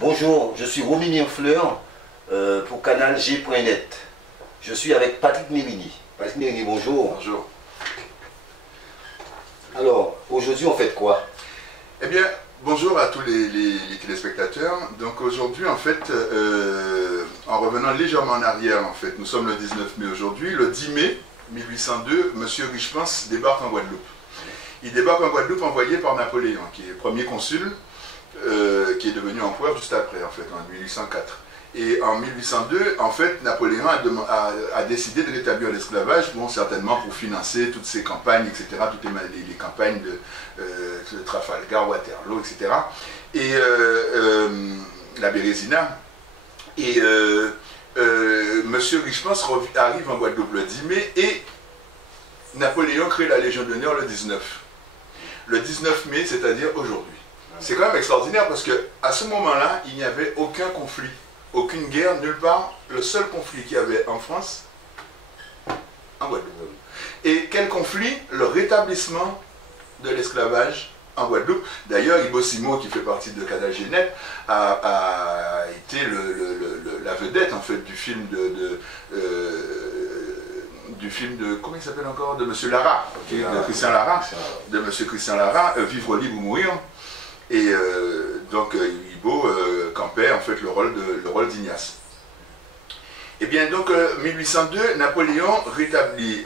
Bonjour, je suis Romy Mirfleur pour Canal G.net. Je suis avec Patrick Mérini. Patrick Mérini, bonjour. Bonjour. Alors, aujourd'hui, on fait quoi? Eh bien, bonjour à tous les téléspectateurs. Donc aujourd'hui, en fait, en revenant légèrement en arrière, en fait, nous sommes le 19 mai aujourd'hui. Le 10 mai 1802, M. Richepens débarque en Guadeloupe. Il débarque en Guadeloupe envoyé par Napoléon, qui est premier consul, qui est devenu empereur juste après, en fait, en 1804. Et en 1802, en fait, Napoléon a décidé de rétablir l'esclavage, bon, certainement pour financer toutes ces campagnes, etc., toutes les campagnes de Trafalgar, Waterloo, etc., et la Bérésina. Et M. Richepens arrive en Guadeloupe le 10 mai, et Napoléon crée la Légion d'honneur le 19. Le 19 mai, c'est-à-dire aujourd'hui. C'est quand même extraordinaire parce qu'à ce moment-là, il n'y avait aucun conflit. Aucune guerre, nulle part. Le seul conflit qu'il y avait en France, en Guadeloupe. Et quel conflit? Le rétablissement de l'esclavage en Guadeloupe. D'ailleurs, Ibo Simo, qui fait partie de Canal G.net, a été la vedette en fait du film comment il s'appelle encore, de M. Lara, de Christian Lara, de M. Christian Lara, Vivre libre ou mourir. Et donc Ibo campait en fait le rôle d'Ignace. Et bien donc 1802, Napoléon rétablit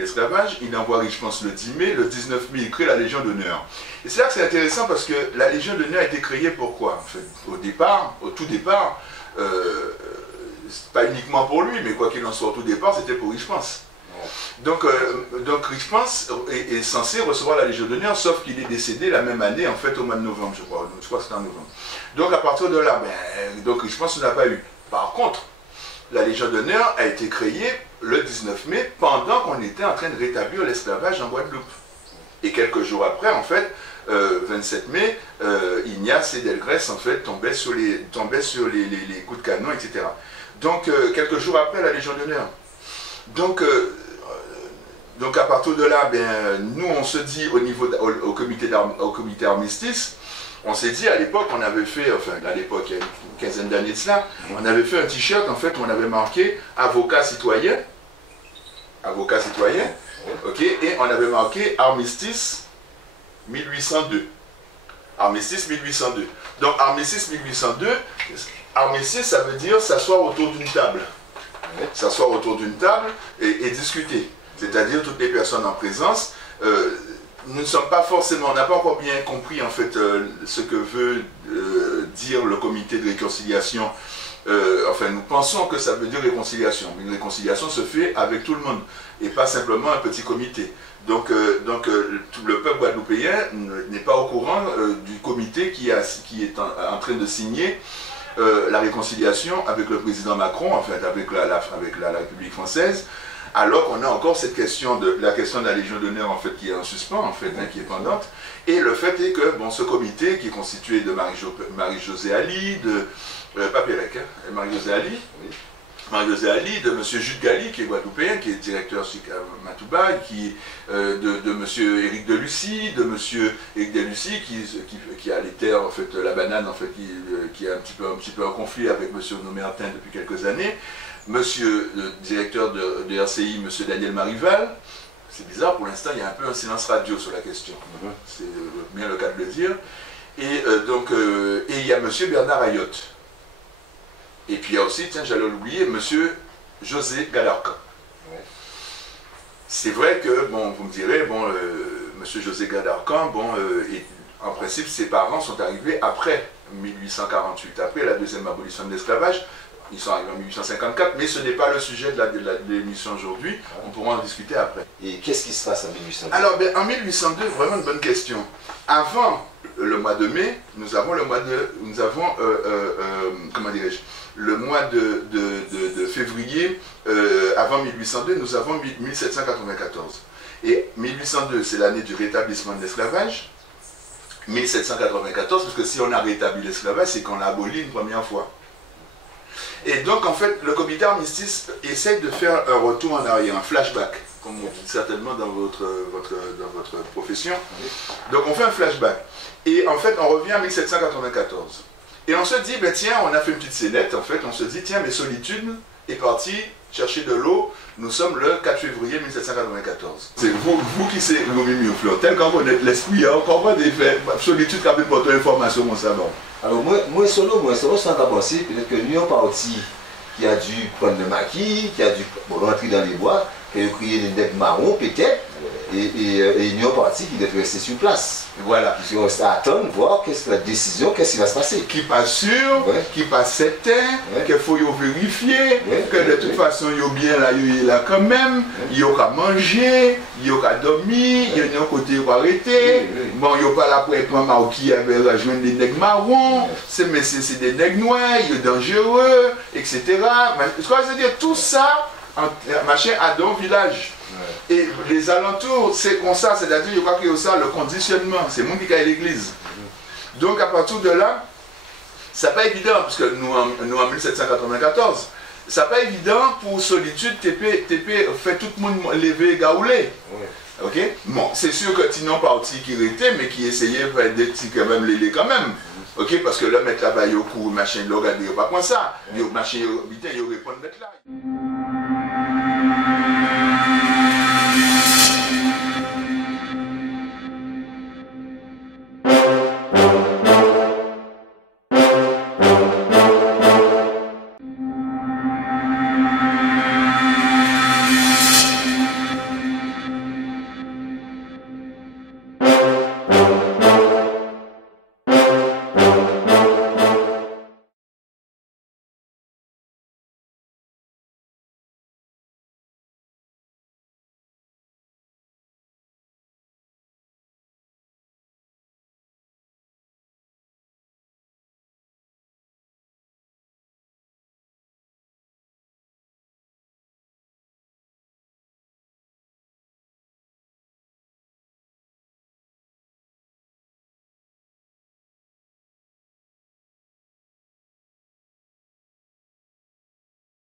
l'esclavage, il envoie Richepens le 10 mai, le 19 mai il crée la Légion d'honneur. Et c'est là que c'est intéressant parce que la Légion d'honneur a été créée pourquoi? En fait, au tout départ, pas uniquement pour lui, mais quoi qu'il en soit au tout départ, c'était pour Richepens. Donc Richepens est censé recevoir la Légion d'honneur, sauf qu'il est décédé la même année, en fait, au mois de novembre, je crois que c'était en novembre. Donc à partir de là, donc Richepens ne l'a pas eu. Par contre, la Légion d'honneur a été créée le 19 mai, pendant qu'on était en train de rétablir l'esclavage en Guadeloupe. Et quelques jours après, en fait, 27 mai, Ignace et Delgrès, en fait, tombaient sur les coups de canon, etc. Donc quelques jours après, la Légion d'honneur. Donc à partir de là, nous on se dit au comité armistice, on s'est dit à l'époque, on avait fait, enfin à l'époque, il y a une quinzaine d'années de cela, on avait fait un t-shirt en fait où on avait marqué avocat citoyen, ok, et on avait marqué armistice 1802. Armistice 1802. Donc armistice 1802, armistice ça veut dire s'asseoir autour d'une table. S'asseoir autour d'une table et discuter. C'est-à-dire toutes les personnes en présence. Nous ne sommes pas forcément, on n'a pas encore bien compris en fait ce que veut dire le comité de réconciliation. Enfin, nous pensons que ça veut dire réconciliation. Mais une réconciliation se fait avec tout le monde et pas simplement un petit comité. Donc le peuple guadeloupéen n'est pas au courant du comité qui est en train de signer la réconciliation avec le président Macron, en fait, avec la République française, alors qu'on a encore cette question la question de la Légion d'honneur, en fait, qui est en suspens, en fait, qui est pendante. Et le fait est que, bon, ce comité, qui est constitué de Marie-Josée Ali, pas Pérec, Marie-Josée Ali, oui. Marie-Josée Ali, de M. Jude Gali, qui est guadeloupéen, qui est directeur sur Matouba, de M. Éric Delucy, qui a les terres, en fait, la banane, en fait, qui a un petit peu un conflit avec M. Nomertin depuis quelques années, Monsieur le directeur de RCI, M. Daniel Marival. C'est bizarre, pour l'instant, il y a un peu un silence radio sur la question. C'est bien le cas de le dire. Et il y a M. Bernard Ayotte. Et puis il y a aussi, tiens, j'allais l'oublier, M. José Galarcan. Ouais. C'est vrai que, bon, vous me direz, bon, M. José Galarcan, bon, en principe, ses parents sont arrivés après 1848, après la deuxième abolition de l'esclavage. Ils sont arrivés en 1854, mais ce n'est pas le sujet de l'émission aujourd'hui. On pourra en discuter après. Et qu'est-ce qui se passe en 1802? Alors, en 1802, vraiment une bonne question. Avant le mois de mai, nous avons comment dirais-je, le mois de février, avant 1802, nous avons 1794. Et 1802, c'est l'année du rétablissement de l'esclavage. 1794, parce que si on a rétabli l'esclavage, c'est qu'on l'a aboli une première fois. Et donc, en fait, le comité armistice essaie de faire un retour en arrière, un flashback, comme on dit certainement dans votre profession. Donc, on fait un flashback. Et en fait, on revient en 1794. Et on se dit, ben tiens, on a fait une petite scénette, en fait, on se dit, tiens, mais Solitude est parti chercher de l'eau. Nous sommes le 4 février 1794. C'est vous qui c'est Romy Mioufleur. Tel qu'on connaît l'esprit, on comprend des faits. Solitude qui a pu porter l'information, mon savant. Alors, moi, solo, sans penser, peut-être que nous, parti qui a dû prendre le maquis, qui a dû rentrer dans les bois, qui a crié des nègres marrons, peut-être, et nous, parti qui devait rester sur place. Voilà. Ils vont rester à attendre, voir qu'est-ce que la décision, qu'est-ce qui va se passer. Qui pas sûr, qui pas certain, qu'il faut vérifier, que de toute façon, il est bien là, il est là quand même, il y a manger, il y a dormir, il y a un côté pour arrêter. Bon, il n'y a pas là pour être un qui avait rejoint des nègres marrons, c'est des nègres noirs, il est dangereux, etc. Ce que je veux dire, tout ça, machin, à dans le village. Et les alentours, c'est comme ça, c'est-à-dire, je crois qu'il y a ça, le conditionnement, c'est mon qui a l'église. Donc à partir de là, ça n'est pas évident, parce que nous en 1794, ça n'est pas évident pour Solitude, TP fait tout le monde lever, gaouler. Ok? Bon, c'est sûr que Tinon parti qui était, mais qui essayait de faire des petits quand même, les quand même. Ok? Parce que là, mettre là-bas, il y a au cours, machin, il ne regarde pas comme ça. Il y a machin, il répond d'être là.